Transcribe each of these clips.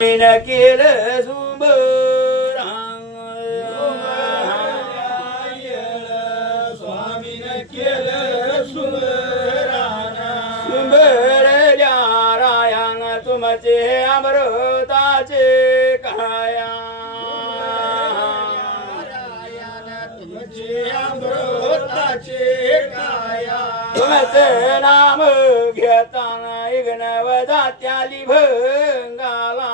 केलं स्वामीनं केलं सुंबरल्या रायान तुमचे अमृताचे काया तुमचे नाम घेताना इग्नव जात्याली भंगाला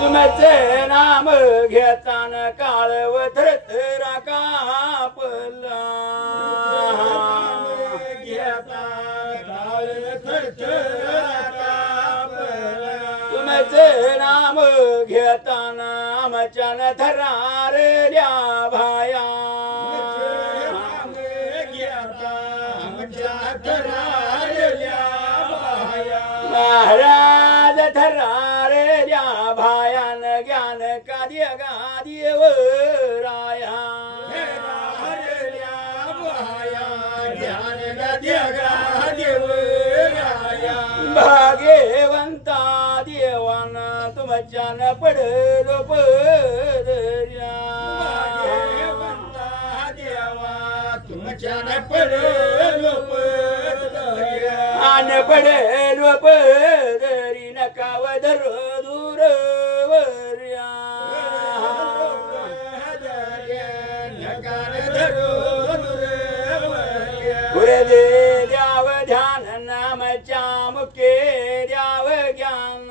तुमचे नाम घेताना काळ व थरथरा कापला तुमचे नाम घेताना आमच्या थरारल्या भाया महाराज थरारल्या भायान ज्ञान काद्य गाद्यव राया भाग्यवंता देवान तुमच्यान पडलो पदर्या तुमच्यान पडलो आन पडलो पदरी नकाव धर दूर वर्या गुरुदे द्याव ध्यान नामच्या मुखे द्याव ज्ञान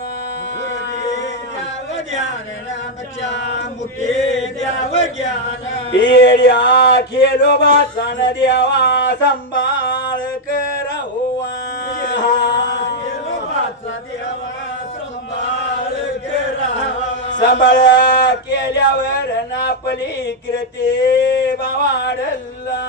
येड्या खेलो बासन देवा संभाळ करहुआ संभाळ केल्यावर नापली कीर्ती वाढला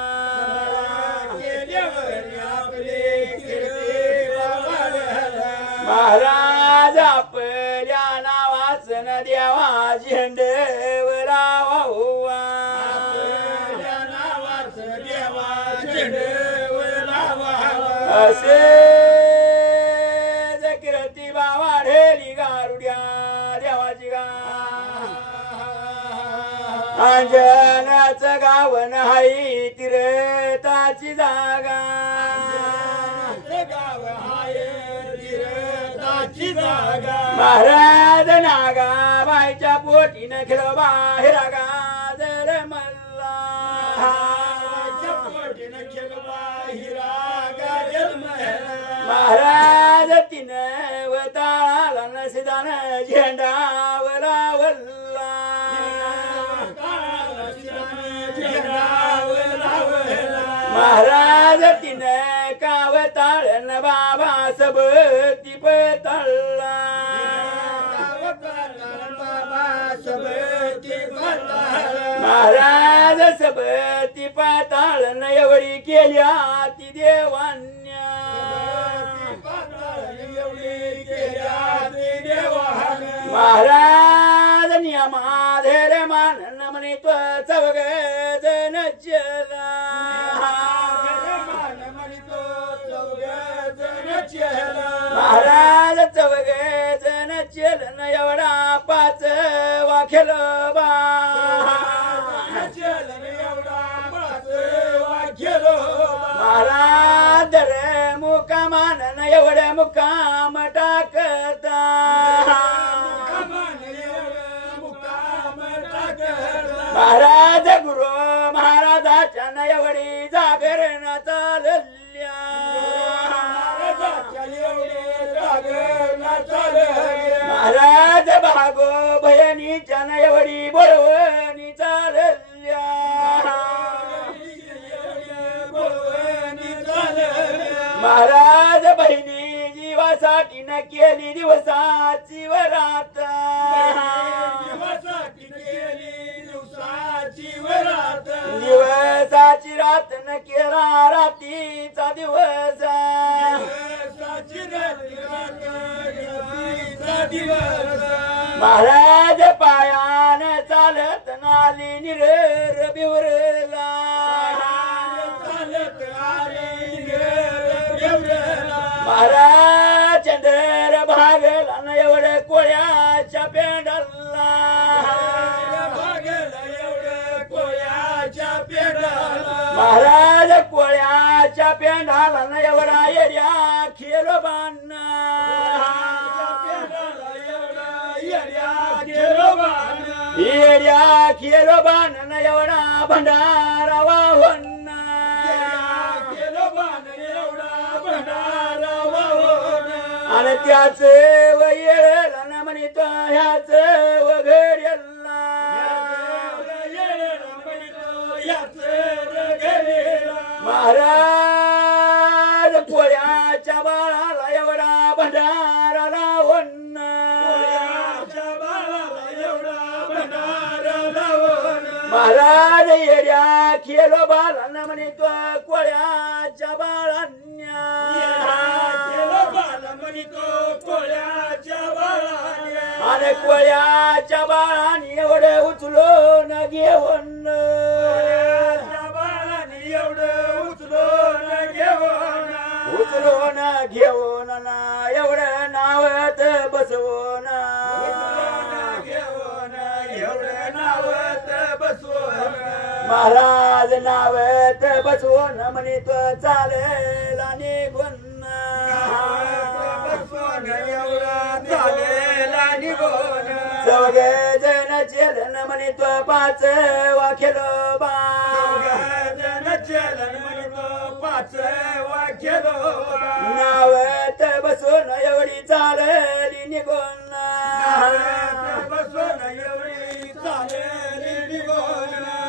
महाराज आपल्या नावासन देवा झेंडवला वाहुआ असे कीर्ती वाढेली गारुड्या देवाची गा अंजनाचं गावन हाई तीर्थाची जागा महाराज नागाबाईच्या पोटीनं खेळोबा हिरा गाजर मल्ला महाराज तिनं वताळाला नसदान झेंडावला वल्ला महाराज तिनं कावताळन बाबा सबती पतळला महाराज सबती पाताळन एवढी केल्या ती देवान्या महाराज नियमाधेर मानन म्हणे तो चौघ जण चला महाराज चौघ जण चलन एवढा पाच वाखेल बा महाराज रे मुकामानन एवढ्या मुकाम टाकता महाराज गुरु महाराजाच्या एवढी जागरण चालल्या महाराज भागो भयनीच्या एवढी बळवणी चालल्या महाराज बहिणी जीवासाठी न केली दिवसाची वरात दिवसाची रात न केला रातीचा दिवस महाराज पायान चालत नाली निर बिवरला चालत आले महाराज चंद्र भागला न एवढे कोळ्याच्या पेंडाला महाराज कोळ्याच्या पेंडाला न एवढा येड्या खेळोबान येड्या खेळोबान न एवढा भंडारा वाहन आणि त्याच व येळला न म्हणित ह्याच व घडेला महाराज कोळ्याच्या बाळाला एवढा भंडारा लावून महाराज येड्या खेलो बाला न म्हणित कोळ्याच्या बाळांन्या आणि कोळ्याच्या बाळाने एवढे उचलो न घेऊन उचलो न घेऊन ना एवढं नावत बसवून महाराज नावत बसवून म्हणित चालेल निघून चौघे जण चेलन म्हणित पाच वाखेलो बा नावत बसून एवढी चालली निघून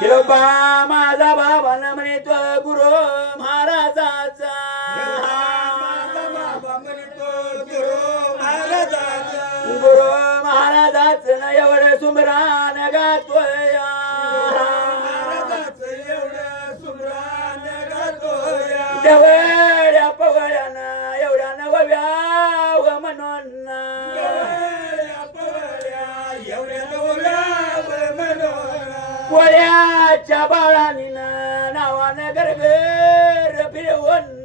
खेळोबा माझा बाबा न म्हणित गुरु महाराजाचा गुरु महाराजाच न एवढं सुमरान गातोय देवड्या पवळ्यानं एवढ्या नवव्या म्हणून कोळ्याच्या बाळानी नावानं गरगर फिरवून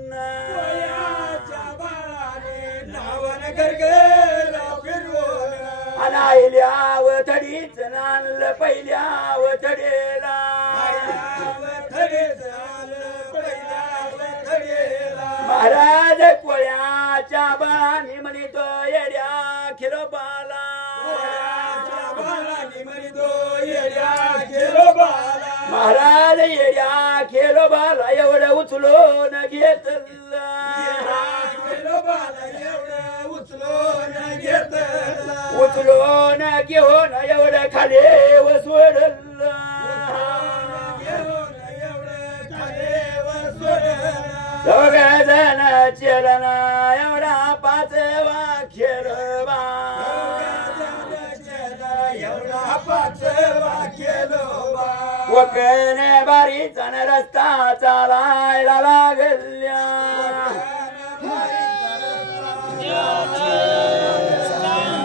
अनायल्याव थडीच नानलं पहिल्याव थडेला महाराज कोळ्याच्या बाळानी म्हणित येड्या खिरोबाला महाराज येड्या खेळोबाला एवढं उचलो न घेतला उचलो न घेऊन एवढं खाली व सोडलं दोघं जण चलन एवढा पाचवा खेळोबा वकने बारी जण रस्ता चालायला लागल्या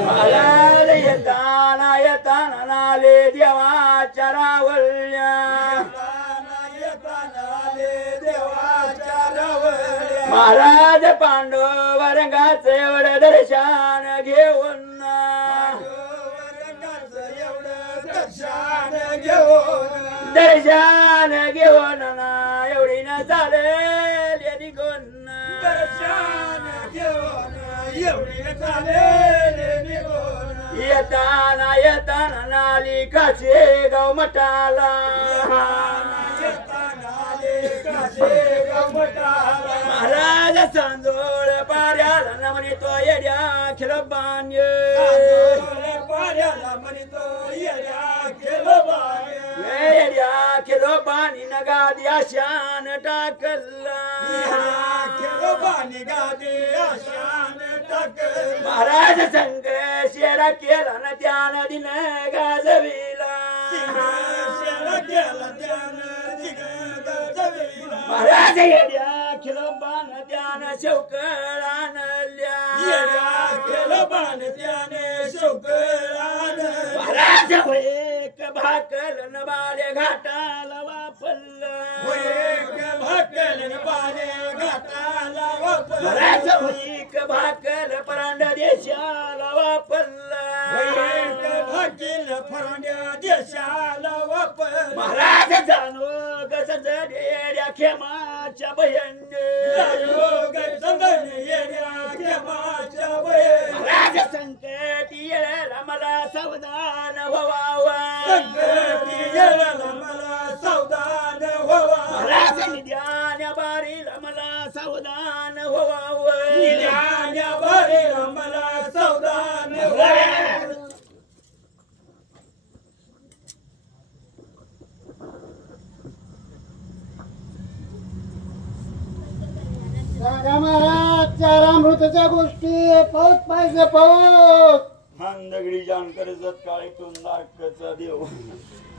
महाराज येताना येताना नाले देवाच्या रावल्या महाराज पांडव रंगाच एवढं दर्शन घेऊन दर्शन घेऊन ना एवढी न चालेल निघून येताना येताना नाली काचे गाव मटाला महाराज सांजोळ पाऱ्याला न म्हणितो येड्या खिलोबान येड्या खिलोबानी न गादी आशान टाकला महाराज संग शेरा केला न त्यानं दिन गाजविला महाराज येड्या खिलोबान त्यानं शौकळ आणल्या महाराज एक भाकल न बाले घाटाला वापरलं महाराज होईक भाकल परांड देशाला वापरला भाकील फरांड्या देशाला वापर महाराज जाणो गसज डेड्या खेमाच्या भयंडे महाराज संकट येळेला मला सावधान व्हावा सावधान व्हावा महाराज निद्यान्या बारीला मला सावधान व्हावा मला सावधान व्हावा महाराज चार अमृताच्या गोष्टी पाऊस पाहिजे पाऊस हान दगडी जाण करजत काळी टोन दाखचा देव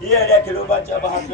येड्या खिलोबाच्या भात